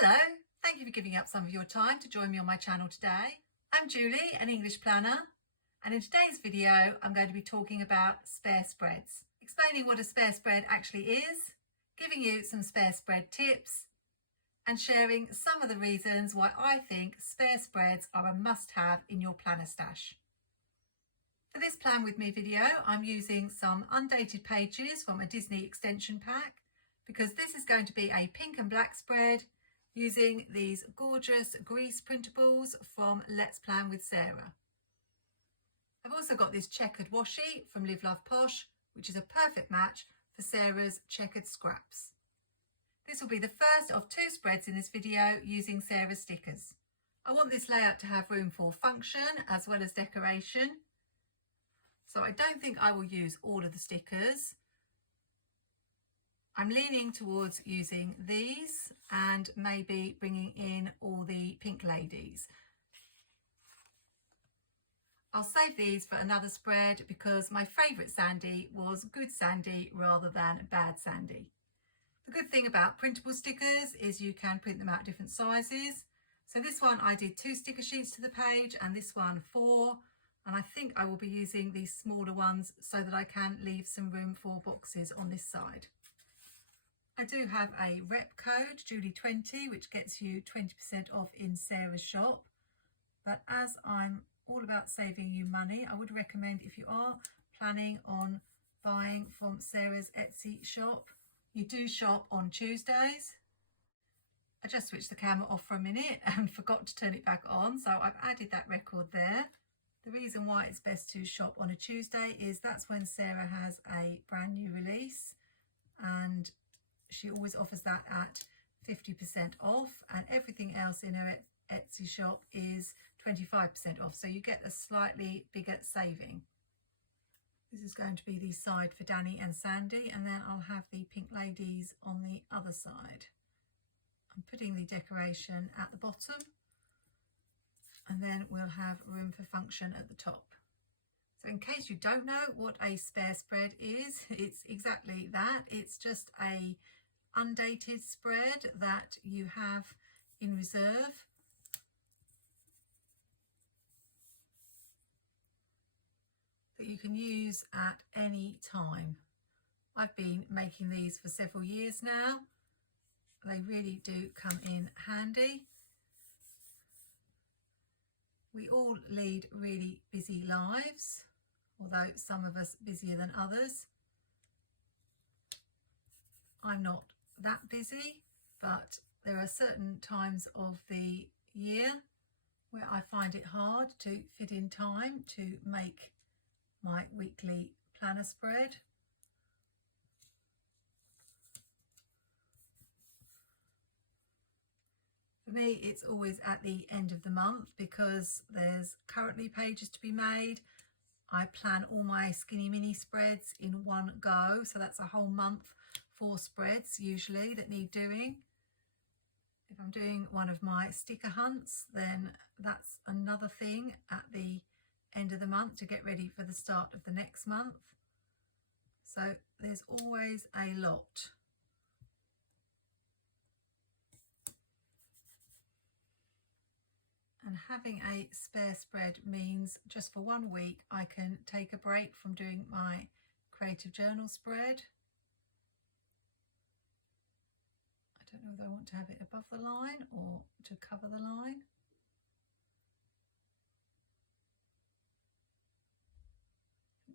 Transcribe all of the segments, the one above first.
Hello, thank you for giving up some of your time to join me on my channel today. I'm Julie, an English planner, and in today's video I'm going to be talking about spare spreads, explaining what a spare spread actually is, giving you some spare spread tips, and sharing some of the reasons why I think spare spreads are a must-have in your planner stash. For this Plan With Me video, I'm using some undated pages from a Disney extension pack because this is going to be a pink and black spread using these gorgeous grease printables from Let's Plan with Sarah. I've also got this checkered washi from Live Love Posh, which is a perfect match for Sarah's checkered scraps. This will be the first of two spreads in this video using Sarah's stickers. I want this layout to have room for function as well as decoration, so I don't think I will use all of the stickers. I'm leaning towards using these and maybe bringing in all the pink ladies. I'll save these for another spread because my favourite Sandy was good Sandy rather than bad Sandy. The good thing about printable stickers is you can print them out different sizes. So this one I did 2 sticker sheets to the page and this one 4. And I think I will be using these smaller ones so that I can leave some room for boxes on this side. I do have a rep code, Julie20, which gets you 20% off in Sarah's shop. But as I'm all about saving you money, I would recommend, if you are planning on buying from Sarah's Etsy shop, you do shop on Tuesdays. I just switched the camera off for a minute and forgot to turn it back on, so I've added that record there. The reason why it's best to shop on a Tuesday is that's when Sarah has a brand new release, and she always offers that at 50% off, and everything else in her Etsy shop is 25% off, so you get a slightly bigger saving. This is going to be the side for Danny and Sandy, and then I'll have the pink ladies on the other side. I'm putting the decoration at the bottom, and then we'll have room for function at the top. So in case you don't know what a spare spread is, it's exactly that. It's just a undated spread that you have in reserve. That you can use at any time. I've been making these for several years now. They really do come in handy. We all lead really busy lives, although some of us busier than others. I'm not that busy, but there are certain times of the year where I find it hard to fit in time to make my weekly planner spread. For me, it's always at the end of the month because there's currently pages to be made. I plan all my skinny mini spreads in one go, so that's a whole month for spreads usually that need doing. If I'm doing one of my sticker hunts, then that's another thing at the end of the month to get ready for the start of the next month. So there's always a lot. And having a spare spread means just for 1 week I can take a break from doing my creative journal spread. I don't know whether I want to have it above the line or to cover the line.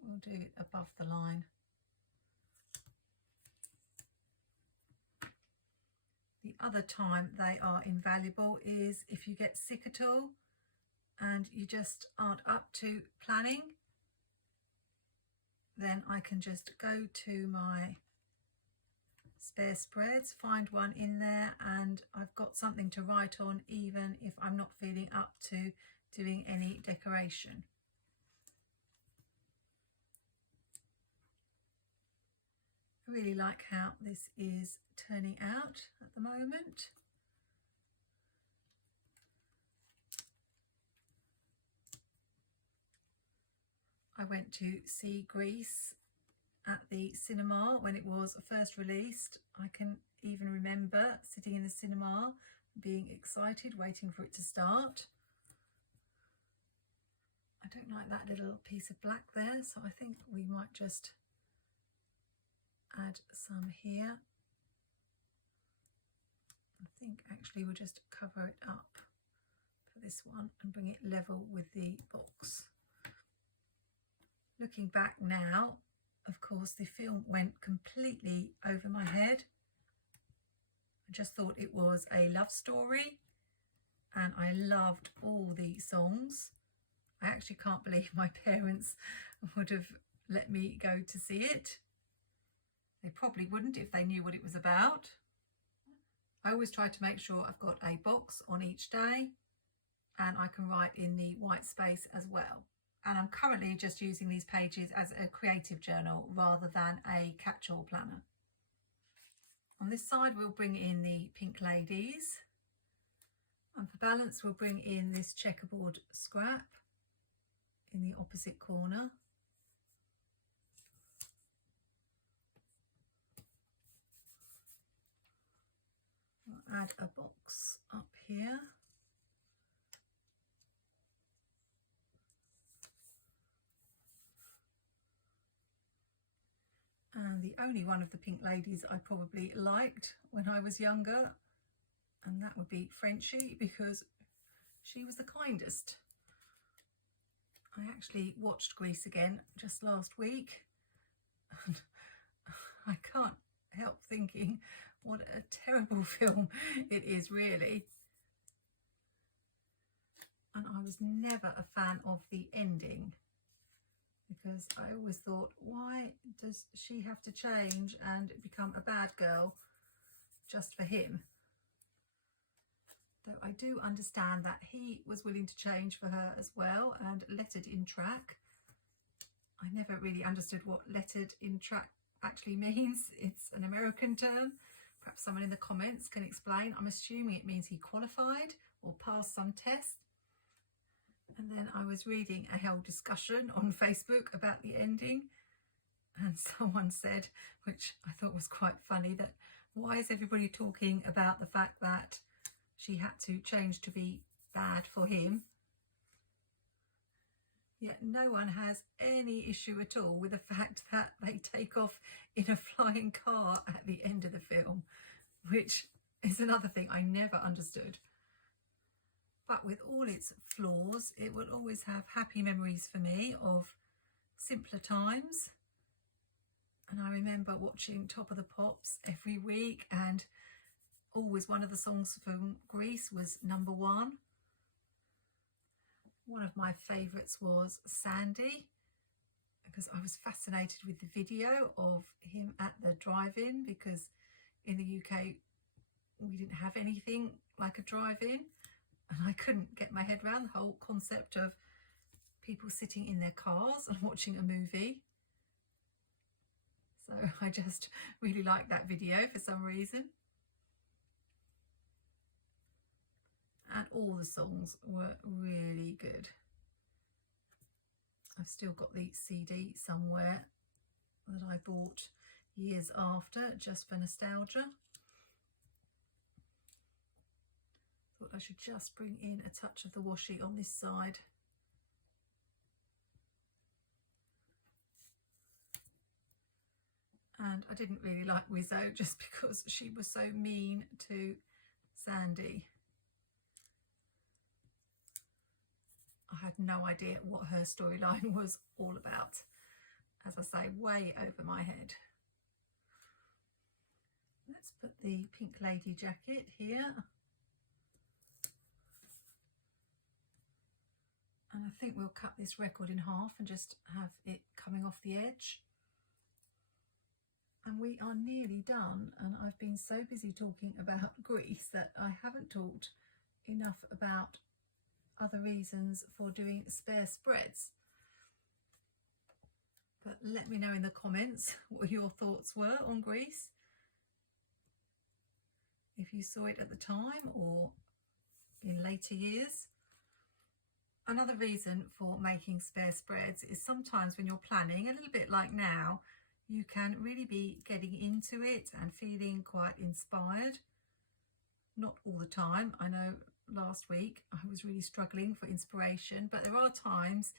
We'll do it above the line. The other time they are invaluable is if you get sick at all and you just aren't up to planning, then I can just go to my spare spreads, find one in there, and I've got something to write on even if I'm not feeling up to doing any decoration. I really like how this is turning out at the moment. I went to see Grease at the cinema when it was first released. I can even remember sitting in the cinema being excited, waiting for it to start. I don't like that little piece of black there, so I think we might just add some here. I think actually we'll just cover it up for this one and bring it level with the box. Looking back now, of course, the film went completely over my head. I just thought it was a love story and I loved all the songs. I actually can't believe my parents would have let me go to see it. They probably wouldn't if they knew what it was about. I always try to make sure I've got a box on each day and I can write in the white space as well. And I'm currently just using these pages as a creative journal rather than a catch-all planner. On this side we'll bring in the pink ladies, and for balance we'll bring in this checkerboard scrap in the opposite corner. I'll add a box up here. And the only one of the pink ladies I probably liked when I was younger, and that would be Frenchie, because she was the kindest. I actually watched Grease again just last week and I can't help thinking what a terrible film it is, really. And I was never a fan of the ending, because I always thought, why does she have to change and become a bad girl just for him? Though I do understand that he was willing to change for her as well and lettered in track. I never really understood what lettered in track actually means. It's an American term. Perhaps someone in the comments can explain. I'm assuming it means he qualified or passed some test. And then I was reading a whole discussion on Facebook about the ending, and someone said, which I thought was quite funny, that why is everybody talking about the fact that she had to change to be bad for him, yet no one has any issue at all with the fact that they take off in a flying car at the end of the film, which is another thing I never understood. But with all its flaws, it will always have happy memories for me of simpler times. And I remember watching Top of the Pops every week, and always one of the songs from Grease was number one. One of my favourites was Sandy, because I was fascinated with the video of him at the drive-in, because in the UK we didn't have anything like a drive-in. And I couldn't get my head around the whole concept of people sitting in their cars and watching a movie. So I just really liked that video for some reason. And all the songs were really good. I've still got the CD somewhere that I bought years after, just for nostalgia. I should just bring in a touch of the washi on this side. And I didn't really like Wizzo just because she was so mean to Sandy. I had no idea what her storyline was all about. As I say, way over my head. Let's put the pink lady jacket here. And I think we'll cut this record in half and just have it coming off the edge. And we are nearly done, and I've been so busy talking about Grease that I haven't talked enough about other reasons for doing spare spreads. But let me know in the comments what your thoughts were on Grease. If you saw it at the time or in later years. Another reason for making spare spreads is sometimes when you're planning, a little bit like now, you can really be getting into it and feeling quite inspired. Not all the time. I know last week I was really struggling for inspiration, but there are times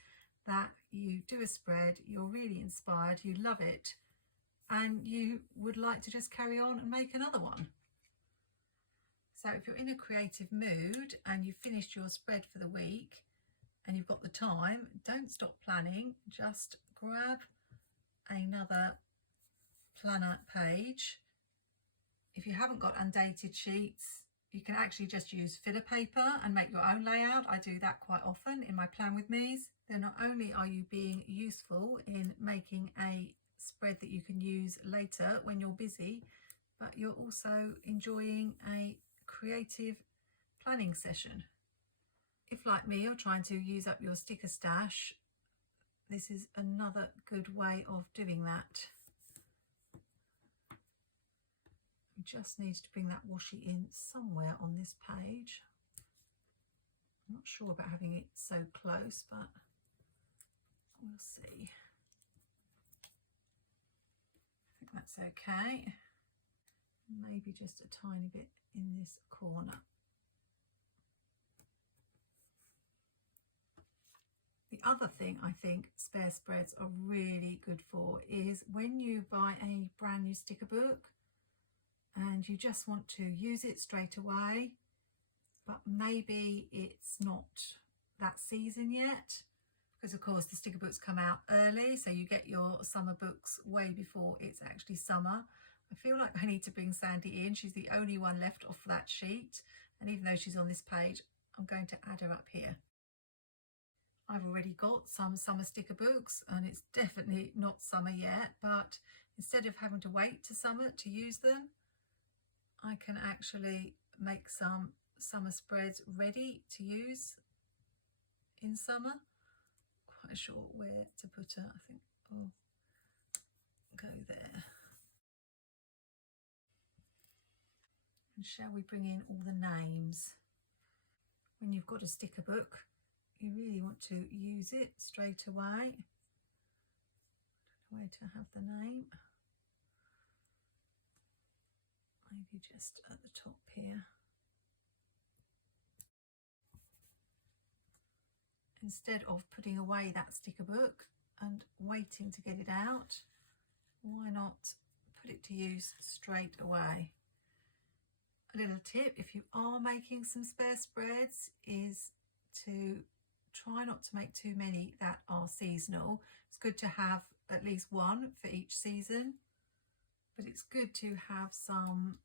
that you do a spread, you're really inspired, you love it, and you would like to just carry on and make another one. So if you're in a creative mood and you've finished your spread for the week and you've got the time, don't stop planning, just grab another planner page. If you haven't got undated sheets, you can actually just use filler paper and make your own layout. I do that quite often in my Plan With Me's. Then not only are you being useful in making a spread that you can use later when you're busy, but you're also enjoying a creative planning session. If, like me, you're trying to use up your sticker stash, this is another good way of doing that. You just need to bring that washi in somewhere on this page. I'm not sure about having it so close, but we'll see. I think that's okay. Maybe just a tiny bit in this corner. The other thing I think spare spreads are really good for is when you buy a brand new sticker book and you just want to use it straight away, but maybe it's not that season yet, because of course the sticker books come out early, so you get your summer books way before it's actually summer. I feel like I need to bring Sandy in. She's the only one left off that sheet, and even though she's on this page, I'm going to add her up here. I've already got some summer sticker books and it's definitely not summer yet, but instead of having to wait to summer to use them, I can actually make some summer spreads ready to use in summer. Quite sure where to put her. I think I'll go there. And shall we bring in all the names? When you've got a sticker book, you really want to use it straight away. Where to have the name? Maybe just at the top here. Instead of putting away that sticker book and waiting to get it out, why not put it to use straight away? A little tip, if you are making some spare spreads, is to try not to make too many that are seasonal. It's good to have at least one for each season, but it's good to have some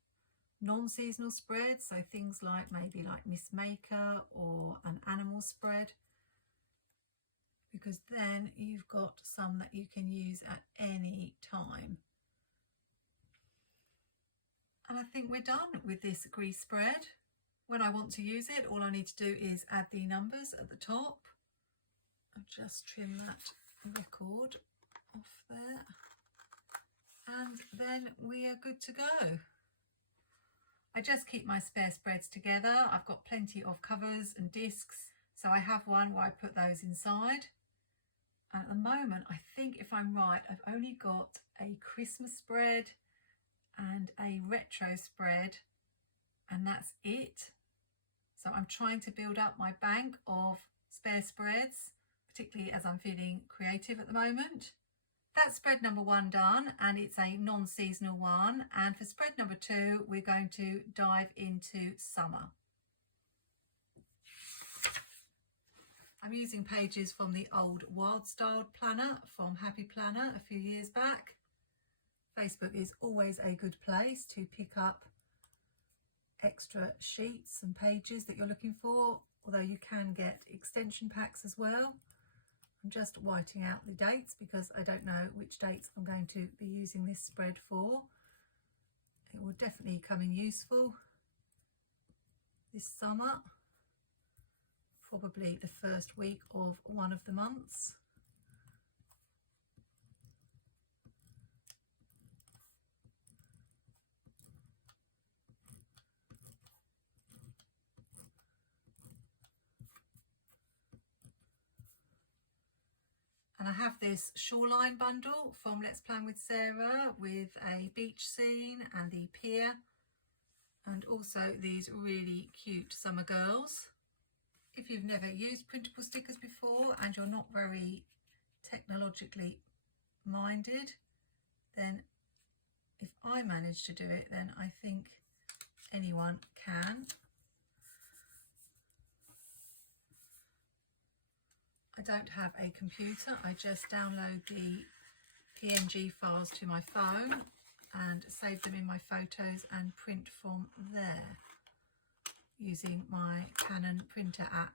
non-seasonal spreads, so things like maybe like Miss Maker or an animal spread, because then you've got some that you can use at any time. And I think we're done with this grease spread. When I want to use it, all I need to do is add the numbers at the top. I'll just trim that record off there, and then we are good to go. I just keep my spare spreads together. I've got plenty of covers and discs, so I have one where I put those inside. And at the moment, I think if I'm right, I've only got a Christmas spread and a retro spread, and that's it. So I'm trying to build up my bank of spare spreads, particularly as I'm feeling creative at the moment. That's spread number 1 done, and it's a non-seasonal one. And for spread number 2, we're going to dive into summer. I'm using pages from the old Wild Styled planner from Happy Planner a few years back. Facebook is always a good place to pick up extra sheets and pages that you're looking for, although you can get extension packs as well. I'm just whiting out the dates because I don't know which dates I'm going to be using this spread for. It will definitely come in useful this summer, probably the first week of one of the months. And I have this Shoreline bundle from Let's Plan with Sarah with a beach scene and the pier. and also these really cute summer girls. If you've never used printable stickers before and you're not very technologically minded, then if I manage to do it, then I think anyone can. I don't have a computer, I just download the PNG files to my phone and save them in my photos and print from there using my Canon printer app.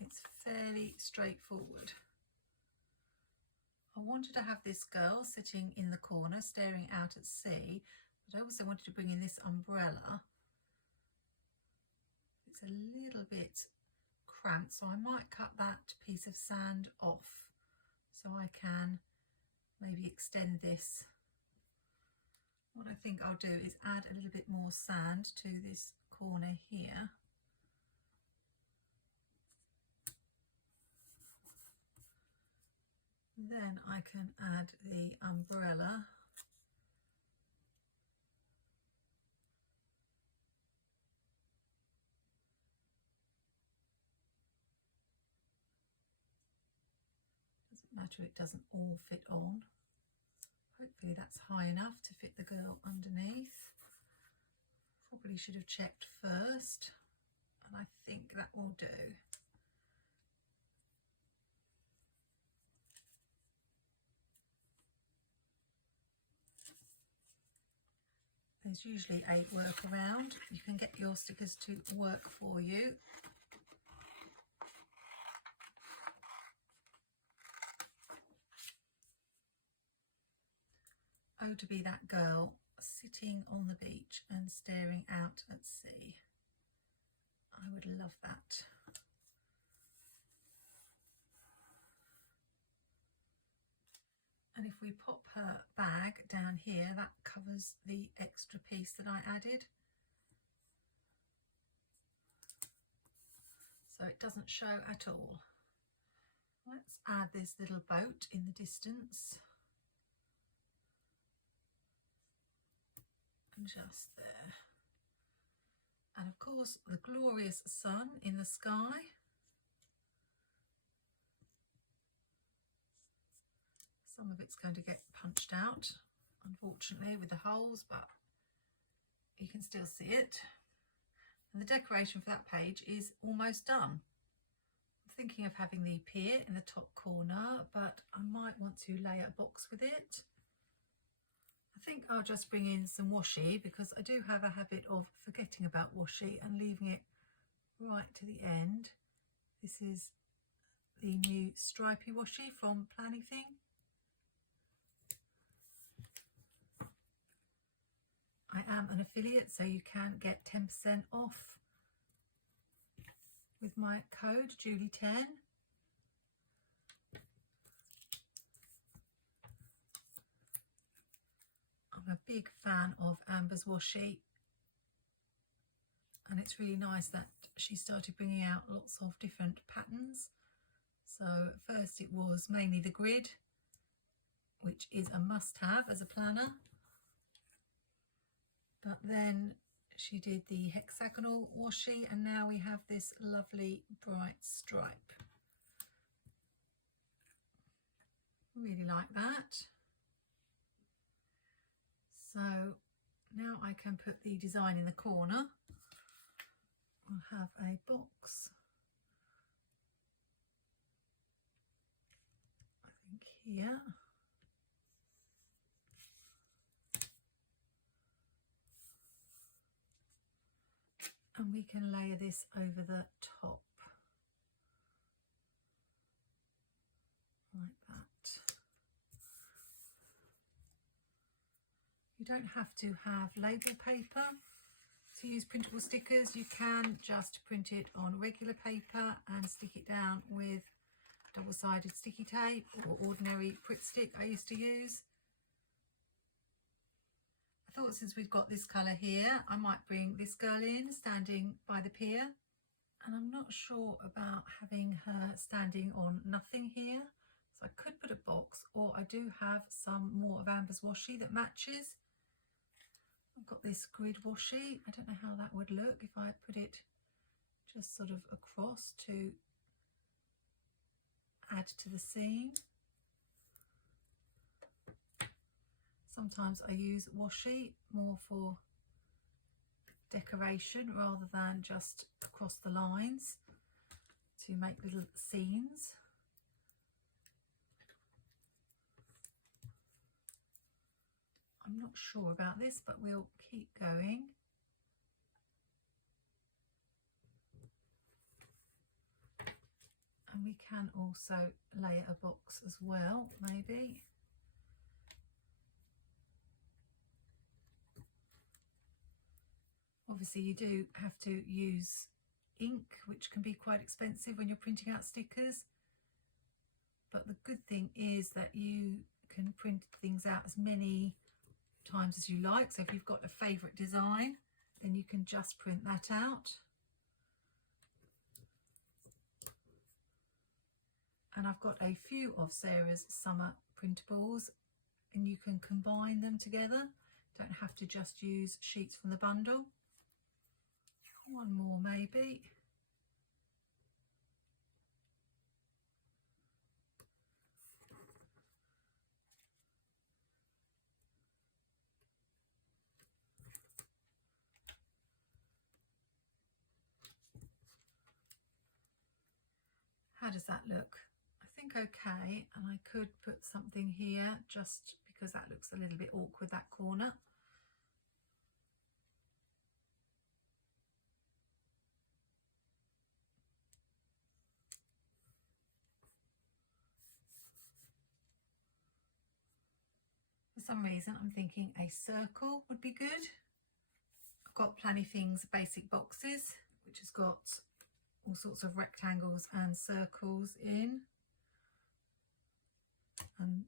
It's fairly straightforward. I wanted to have this girl sitting in the corner staring out at sea, but I also wanted to bring in this umbrella. It's a little bit cramped, so I might cut that piece of sand off so I can maybe extend this. What I think I'll do is add a little bit more sand to this corner here. Then I can add the umbrella. Doesn't matter, it doesn't all fit on. Hopefully that's high enough to fit the girl underneath. Probably should have checked first, and I think that will do. There's usually a workaround. You can get your stickers to work for you. Oh, to be that girl sitting on the beach and staring out at sea. I would love that. And if we pop her bag down here, that covers the extra piece that I added. So it doesn't show at all. Let's add this little boat in the distance. And just there. And of course, the glorious sun in the sky. Some of it's going to get punched out, unfortunately, with the holes, but you can still see it. And the decoration for that page is almost done. I'm thinking of having the pier in the top corner, but I might want to lay a box with it. I think I'll just bring in some washi because I do have a habit of forgetting about washi and leaving it right to the end. This is the new stripy washi from plannertips. I am an affiliate, so you can get 10% off with my code Julie10. I'm a big fan of Amber's washi, and it's really nice that she started bringing out lots of different patterns. So first it was mainly the grid, which is a must-have as a planner. But then she did the hexagonal washi, and now we have this lovely bright stripe. Really like that. So now I can put the design in the corner. I'll have a box, I think here. And we can layer this over the top, like that. You don't have to have label paper to use printable stickers. You can just print it on regular paper and stick it down with double-sided sticky tape or ordinary Pritt stick I used to use. I thought since we've got this colour here, I might bring this girl in standing by the pier, and I'm not sure about having her standing on nothing here, so I could put a box, or I do have some more of Amber's washi that matches. I've got this grid washi. I don't know how that would look if I put it just sort of across to add to the seam. Sometimes I use washi more for decoration rather than just across the lines to make little scenes. I'm not sure about this, but we'll keep going. And we can also layer a box as well, maybe. Obviously you do have to use ink, which can be quite expensive when you're printing out stickers. But the good thing is that you can print things out as many times as you like. So if you've got a favourite design, then you can just print that out. And I've got a few of Sarah's summer printables, and you can combine them together. Don't have to just use sheets from the bundle. One more maybe. How does that look? I think okay, and I could put something here just because that looks a little bit awkward, that corner. For some reason I'm thinking a circle would be good. I've got Plannertips basic boxes, which has got all sorts of rectangles and circles in, and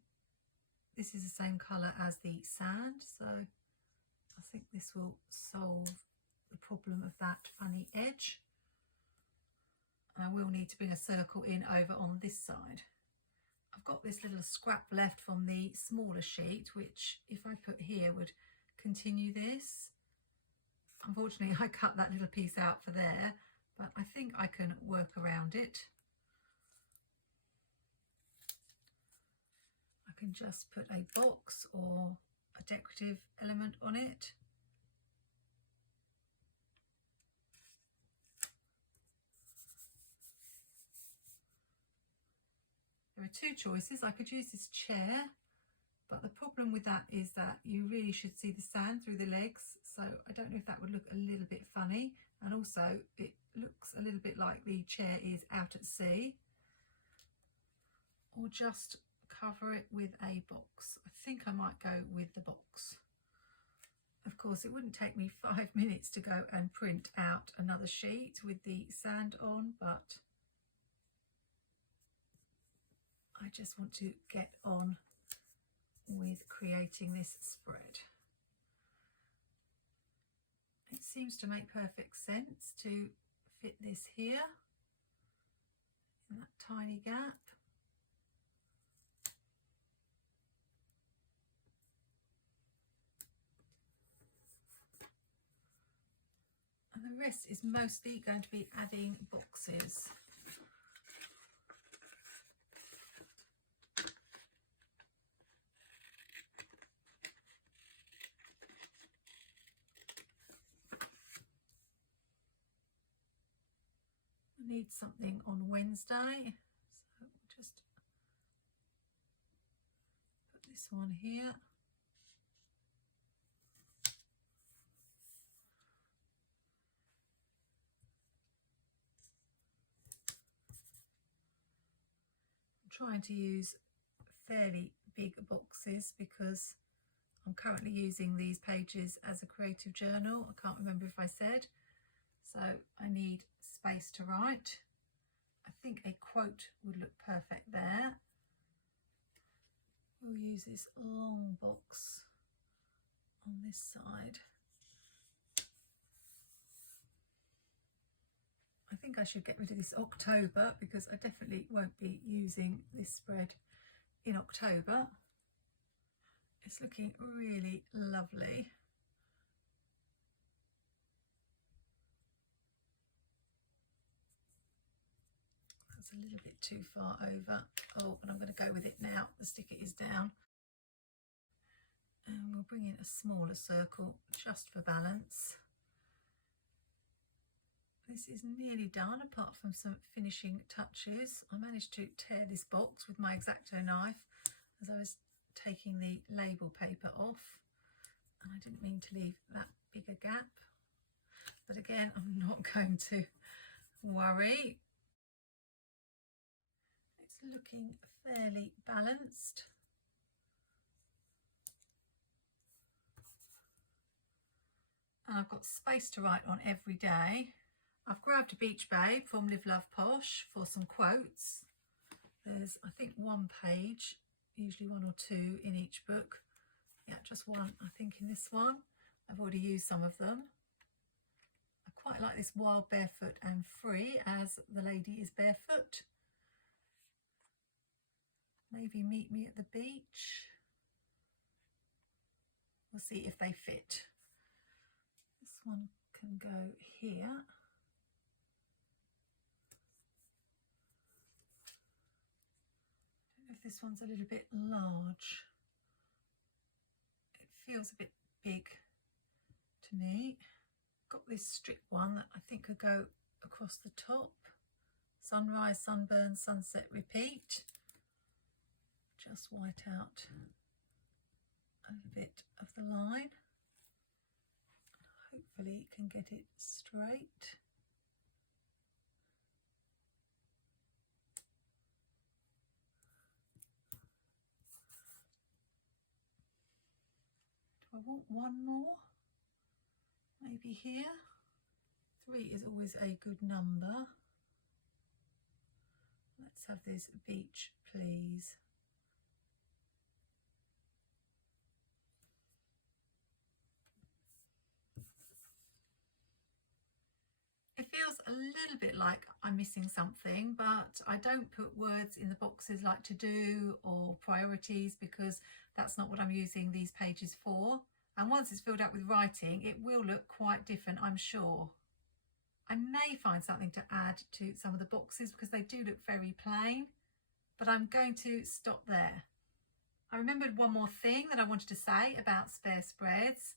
this is the same colour as the sand, so I think this will solve the problem of that funny edge. And I will need to bring a circle in over on this side. I've got this little scrap left from the smaller sheet, which if I put here would continue this. Unfortunately I cut that little piece out for there, but I think I can work around it. I can just put a box or a decorative element on it. There are two choices. I could use this chair, but the problem with that is that you really should see the sand through the legs, so I don't know if that would look a little bit funny, and also it looks a little bit like the chair is out at sea. Or just cover it with a box. I think I might go with the box. Of course it wouldn't take me 5 minutes to go and print out another sheet with the sand on, but I just want to get on with creating this spread. It seems to make perfect sense to fit this here in that tiny gap. And the rest is mostly going to be adding boxes. I need something on Wednesday, so just put this one here. I'm trying to use fairly big boxes because I'm currently using these pages as a creative journal. I can't remember if I said. So I need space to write. I think a quote would look perfect there. We'll use this long box on this side. I think I should get rid of this October because I definitely won't be using this spread in October. It's looking really lovely. That's a little bit too far over. Oh, but I'm going to go with it now. The sticker is down. And we'll bring in a smaller circle just for balance. This is nearly done apart from some finishing touches. I managed to tear this box with my X-Acto knife as I was taking the label paper off, and I didn't mean to leave that bigger gap, but again I'm not going to worry. It's looking fairly balanced. And I've got space to write on every day. I've grabbed a Beach Babe from Live Love Posh for some quotes. There's, I think, one page, usually one or two in each book. Yeah, just one, I think, in this one. I've already used some of them. I quite like this wild, barefoot and free, as the lady is barefoot. Maybe meet me at the beach. We'll see if they fit. This one can go here. If this one's a little bit large, it feels a bit big to me. Got this strip one that I think could go across the top. Sunrise, sunburn, sunset, repeat. Just white out a little bit of the line. Hopefully it can get it straight. I want one more, maybe here. 3 is always a good number. Let's have this beach, please. It feels a little bit like I'm missing something, but I don't put words in the boxes like to do or priorities, because that's not what I'm using these pages for. And once it's filled out with writing, it will look quite different, I'm sure. I may find something to add to some of the boxes because they do look very plain, but I'm going to stop there. I remembered one more thing that I wanted to say about spare spreads,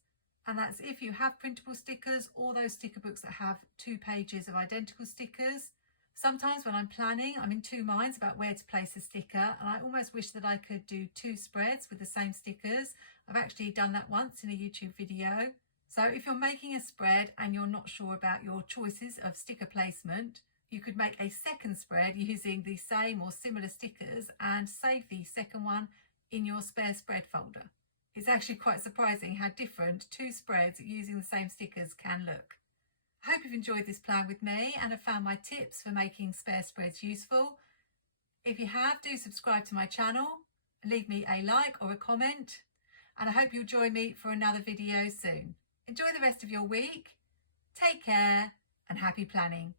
and that's if you have printable stickers or those sticker books that have 2 pages of identical stickers. Sometimes when I'm planning, I'm in 2 minds about where to place a sticker, and I almost wish that I could do 2 spreads with the same stickers. I've actually done that once in a YouTube video. So if you're making a spread and you're not sure about your choices of sticker placement, you could make a second spread using the same or similar stickers and save the second one in your spare spread folder. It's actually quite surprising how different 2 spreads using the same stickers can look. I hope you've enjoyed this plan with me and have found my tips for making spare spreads useful. If you have, do subscribe to my channel, leave me a like or a comment, and I hope you'll join me for another video soon. Enjoy the rest of your week, take care, and happy planning.